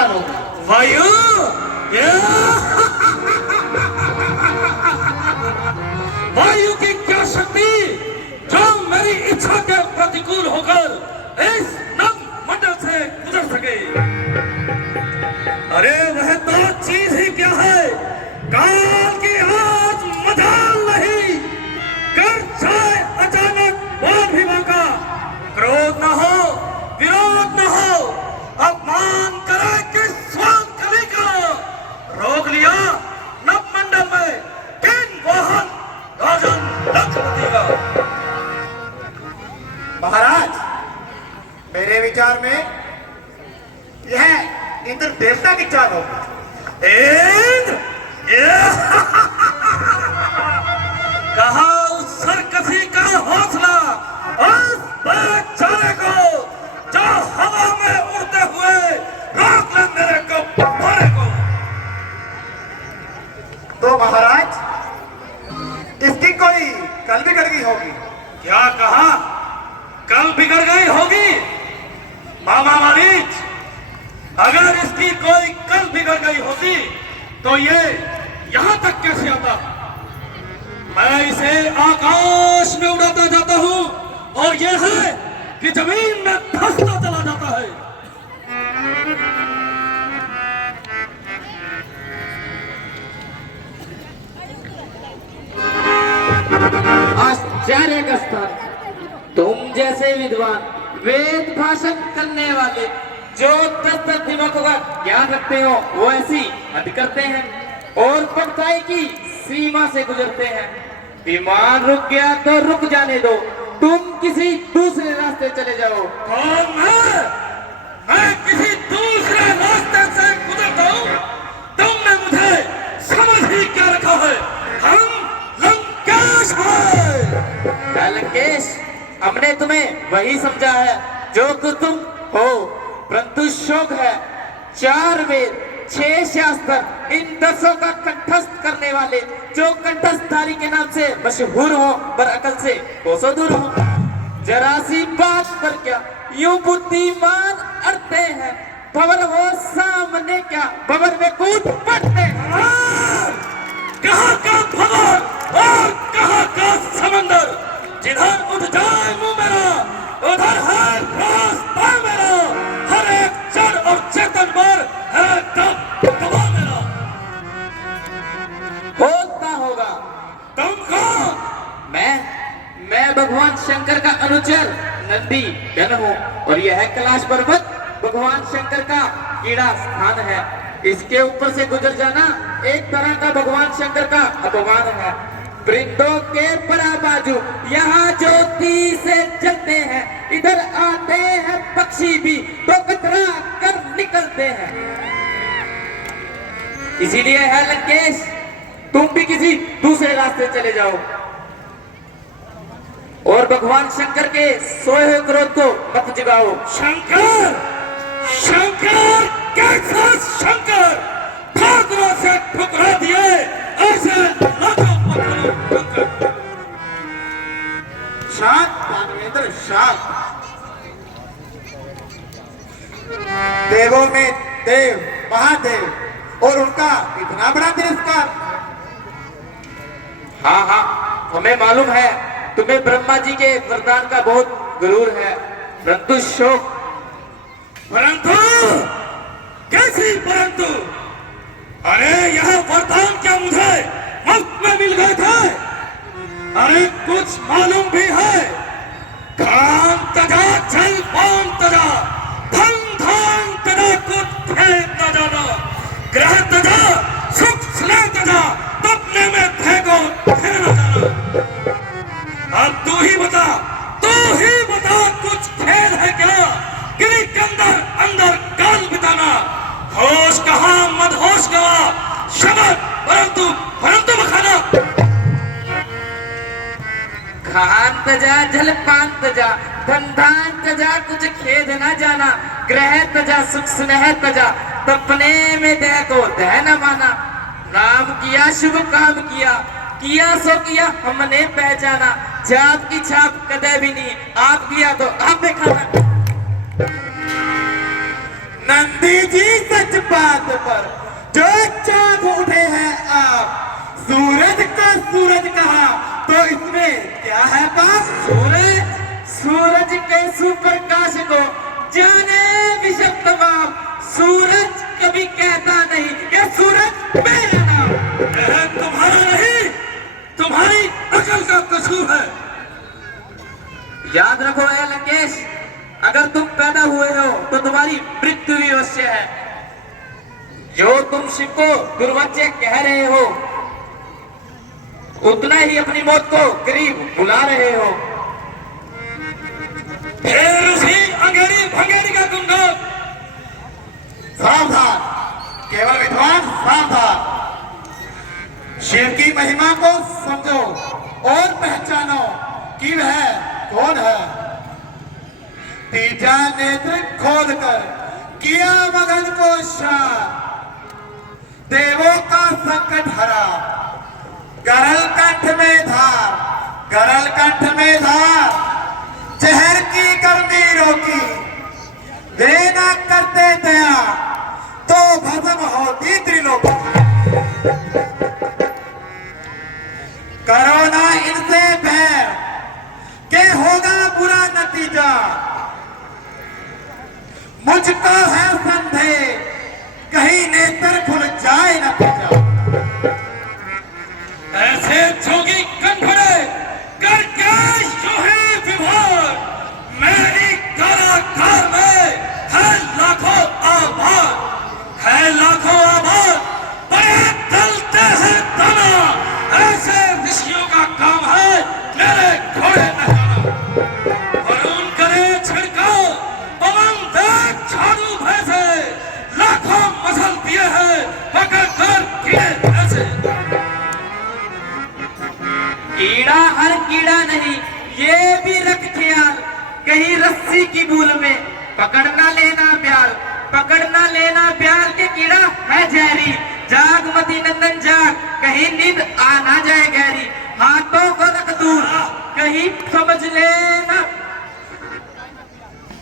पहचानोगे? वायु वायु की क्या शक्ति जो मेरी इच्छा के प्रतिकूल होकर इस नव मंडल से गुजर सके। अरे वह तो चीज ही क्या है, काल की आज मजाल नहीं, कर जाए अचानक बोल भी मौका। क्रोध न हो, विरोध न हो, अपमान करे कि स्वांग कभी करो। रोक लिया नव मंडल में किन वाहन राजन लक्ष्मती का। महाराज, मेरे विचार में यह इंद्र देवता की चाल होगी। इंद्र कहा उस सरकसी का हौसला, उस बेचारे को जो हवा में उड़ते हुए रोक ले मेरे को मारे को। तो महाराज, इसकी कोई कल बिगड़ गई होगी। क्या कहा? कल बिगड़ गई होगी? मामा मारीच, अगर इसकी कोई कल बिगड़ गई होती तो ये यहां तक कैसे आता? मैं इसे आकाश में उड़ाता जाता हूं और ये है कि जमीन में धंसता चला जाता है। आश्चर्य का स्थान, तुम जैसे विद्वान वेद भाषण करने वाले जो 10-10 दिमागों का ज्ञान रखते हो वो ऐसी हद करते हैं और पढ़ताई की सीमा से गुजरते हैं। विमान रुक गया तो रुक जाने दो, तुम किसी दूसरे रास्ते चले जाओ। कौन मैं किसी दूसरे रास्ते से गुजरता हूँ? तुमने मुझे समझ ही क्या रखा है? हम लंकेश हैं। लंकेश, हमने तुम्हें वही समझा है जो कुछ तुम हो, परंतु शोक है 4 वेद 6 शास्त्र इन 10 का कंठस्थ करने वाले जो कंठस्थधारी के नाम से मशहूर हो पर अकल से कोसों दूर हो। जरा सी बात पर क्या यूं बुद्धिमान अड़ते हैं, भंवर हो सामने क्या भंवर में कूद पड़ते हैं। कहाँ का भंवर और कहाँ का समंदर, जिधर उठ जाए मुंह मेरा उधर है रास्ता मेरा। हर एक जड़ और चेतन पर है दबा मेरा। होता होगा। तुम कौन? मैं भगवान शंकर का अनुचर नंदी जन हूँ और यह कैलाश पर्वत भगवान शंकर का कीड़ा स्थान है। इसके ऊपर से गुजर जाना एक तरह का भगवान शंकर का अपमान है। वृंदों के परा बाजू यहाँ ज्योति से जलते हैं, इधर आते हैं पक्षी भी तो कतरा कर निकलते हैं। इसीलिए है लंकेश, तुम भी किसी दूसरे रास्ते चले जाओ और भगवान शंकर के सोए हुए क्रोध को मत जगाओ। शंकर शंकर कैसा शंकर? ठाकुरों से ठुकरा दिए ऐसे शांत मानवेंद्र, शांत। देवों में देव महादेव और उनका इतना बड़ा तिरस्कार। हाँ हाँ, हमें मालूम है तुम्हें ब्रह्मा जी के वरदान का बहुत गुरूर है, परंतु शोक। परंतु कैसी परंतु? अरे यह वरदान क्या मुझे मुफ्त में मिल गए थे? अरे कुछ मालूम भी है? काम तजा जल पान तजा धन धान तजा कुछ खेत न जाना, ग्रह तजा सुख स्नेह तजा तपने में फेंको थे न जाना। अब तू ही बता कुछ खेल है क्या? गिरी के अंदर अंदर काल बिताना, होश कहाँ मदहोश गवा, शब्द परंतु परंतु बखाना। खान तजा जल पान तजा धन धान तजा कुछ खेद न जाना, ग्रह तजा सुख स्नेह तजा तपने में दह को दह न माना। नाम किया शुभ काम किया सो किया हमने पहचाना, जाप की छाप कदे भी नहीं, आप किया तो आप दिखाना। नंद नंदी जी सच बात पर जो चाक उठे हैं आप, सूरज का सूरज कहा तो इसमें क्या है पाप? सूरज के सुप्रकाश को जाने विषम तमाम, सूरज कभी कहता नहीं कि सूरज मेरा नाम। यह तुम्हारा नहीं, तुम्हारी अकल का कसूर है। याद रखो है लंकेश, अगर तुम पैदा हुए हो तो तुम्हारी मृत्यु भी अवश्य है। जो तुम शिव को दुर्वच्य कह रहे हो, उतना ही अपनी मौत को करीब बुला रहे हो। फिर उसी अंगेरी भंगेरी का गुंडा। सावधान, केवल विद्वान सावधान। शिव की महिमा को समझो और पहचानो कि वह कौन है। तीजा नेत्र खोलकर किया मगन को शांत, देवों का संकट हरा, गरल कंठ में धार, गरल कंठ में धार, जहर की गर्मी रोकी, देना करते दया तो भस्म होती त्रिलोकी। करो ना इनसे भय के होगा बुरा नतीजा, मुझको है संदेह कहीं नेत्र खुल जाए न पूजा। ऐसे जोगी कनखड़े करके जो है विभाग, मेरी कारागार में है लाखों आबाद, है लाखों आबाद, बड़े दलते हैं दाना। ऐसे ऋषियों का काम है मेरे घोड़े नहलाना, वरुण करे छिड़काव, पवन देख झाड़ू भैंसे, लाखों मसल दिए हैं पकड़ कर कीड़े ऐसे। कीड़ा हर कीड़ा नहीं, ये भी रख ख्याल, कहीं रस्सी की भूल में पकड़ना लेना प्याल, पकड़ना लेना प्याल के कीड़ा है जहरी। जाग मती नंदन जाग, कहीं नींद आ ना जाए गहरी, हाथों को रख दूर कहीं समझ लेना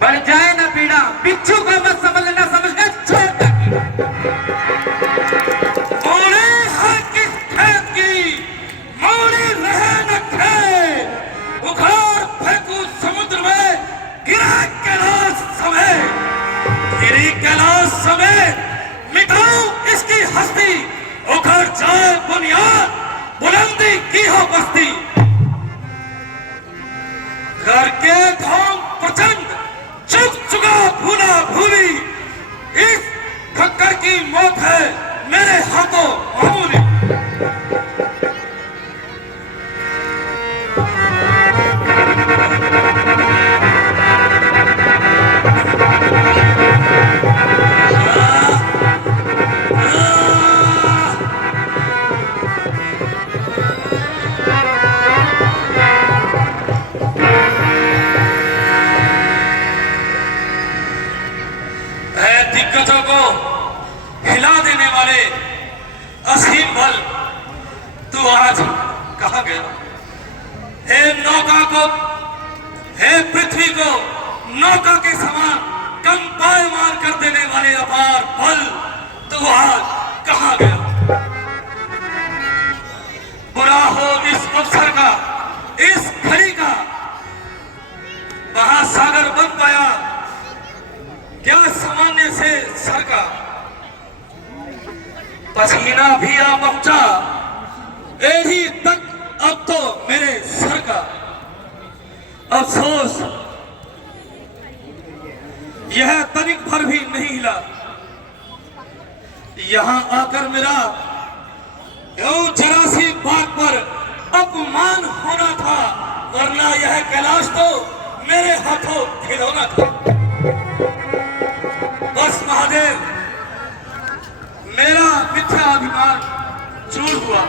बढ़ जाए ना पीड़ा, बिच्छू को मत समझ लेना, समझ के छोड़ दे कीड़ा। मौड़ी है किस खेत की, मौड़ी रहे न खेत, उखाड़ फेंकू समुद्र में, गिरा कैलाश समेत, गिरी कैलाश समेत, मिटाऊं इसकी हस्ती, उखड़ जाए बुनियाद, बुलंदी की हो बस्ती। घर के ढोंग प्रचंड, चुक चुका भूला भूली, इस खक्कर की मौत है मेरे हाथों मामूली। दिग्गजों को हिला देने वाले असीम बल, तू आज कहां गया? हे नौका को, हे पृथ्वी को नौका के समान कंपायमान कर देने वाले अपार बल, तू आज कहां गया? बुरा हो इस अवसर का, इस घड़ी का, महासागर बन पाया क्या सामान्य से सर का, पसीना भी आ पहुंचा एड़ी तक, अब तो मेरे सर का। अफसोस यह तनिक भर भी नहीं हिला, यहां आकर मेरा यूं जरा सी बात पर अपमान होना था, वरना यह कैलाश तो मेरे हाथों खिलौना था। बस महादेव, मेरा मिथ्या अभिमान चूर हुआ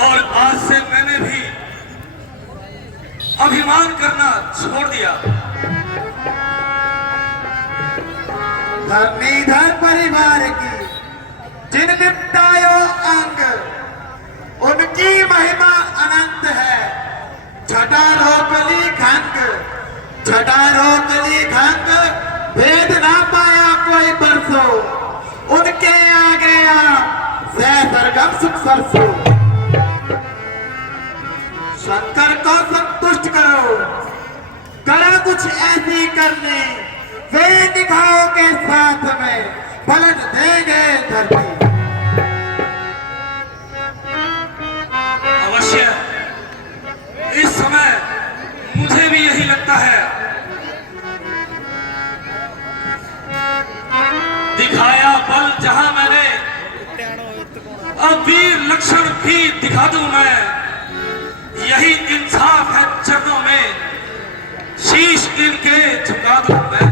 और आज से मैंने भी अभिमान करना छोड़ दिया। धर्मीधर परिवार की जिन निपटायो अंग, उनकी महिमा अनंत है। छटा रोकली खंग, छटा रोकली खंग, भेद ना पाया कोई सुख सरसो। शंकर को संतुष्ट करो, करो कुछ ऐसी करनी, वे दिखाओ के साथ में पलट देंगे धरती। अवश्य इस समय मुझे भी यही लगता है। दिखाया बल जहां मैंने, अब वीर लक्षण भी दिखा दूं मैं। यही इंसाफ है चरणों में, शीश इनके झुका दूं मैं।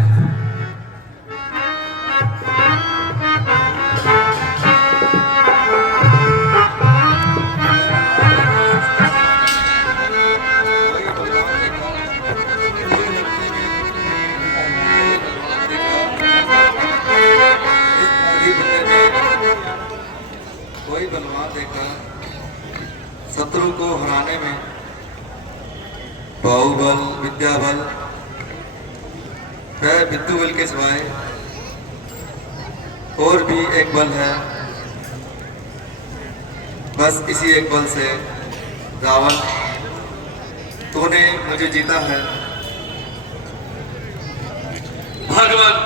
कोई बलवान देखा शत्रु को हराने में बाहुबल, विद्या बल, वह विद्यु बल के सिवाय और भी एक बल है। बस इसी एक बल से रावण तूने मुझे जीता है। भगवान,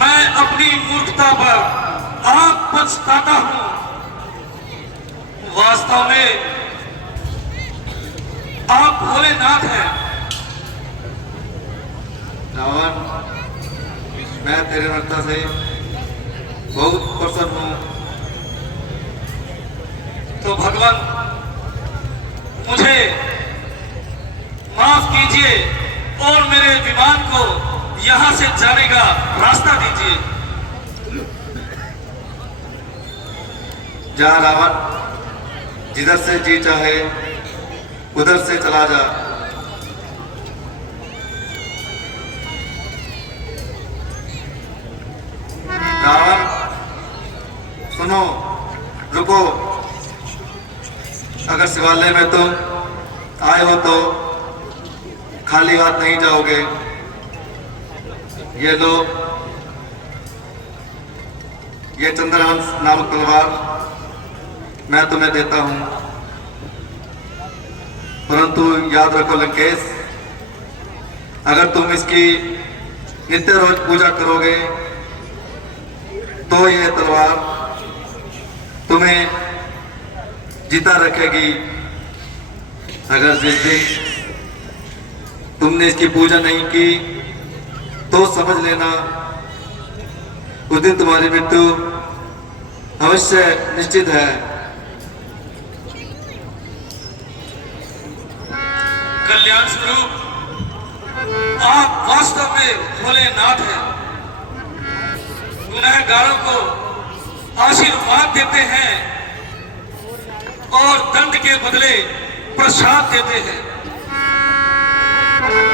मैं अपनी मूर्खता पर आप पछताता हूं। वास्तव में आप भोलेनाथ हैं। रावण, मैं तेरे नृत्य से बहुत प्रसन्न हूं। तो भगवान, मुझे माफ कीजिए और मेरे विमान को यहां से जाने का रास्ता दीजिए। जा रावण, जिधर से जी चाहे उधर से चला जा। रावण सुनो, रुको। अगर शिवालय में तुम आए हो तो खाली हाथ नहीं जाओगे। ये लो, ये चंद्रहंस नामक तलवार मैं तुम्हें देता हूं, परंतु याद रखो लंकेश, अगर तुम इसकी नित्य रोज पूजा करोगे तो यह तलवार तुम्हें जीता रखेगी। अगर जिस दिन तुमने इसकी पूजा नहीं की तो समझ लेना उस दिन तुम्हारी मृत्यु अवश्य निश्चित है। कल्याण स्वरूप, आप वास्तव में भोलेनाथ हैं। गुनहगारों को आशीर्वाद देते हैं और दंड के बदले प्रसाद देते हैं।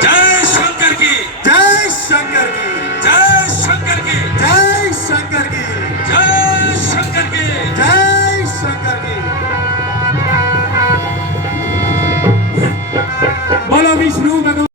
जय शंकर की, जय शंकर की, जय शंकर की, जय शंकर की, जय शंकर की, जय शंकर की। बोलो विष्णु भगवान।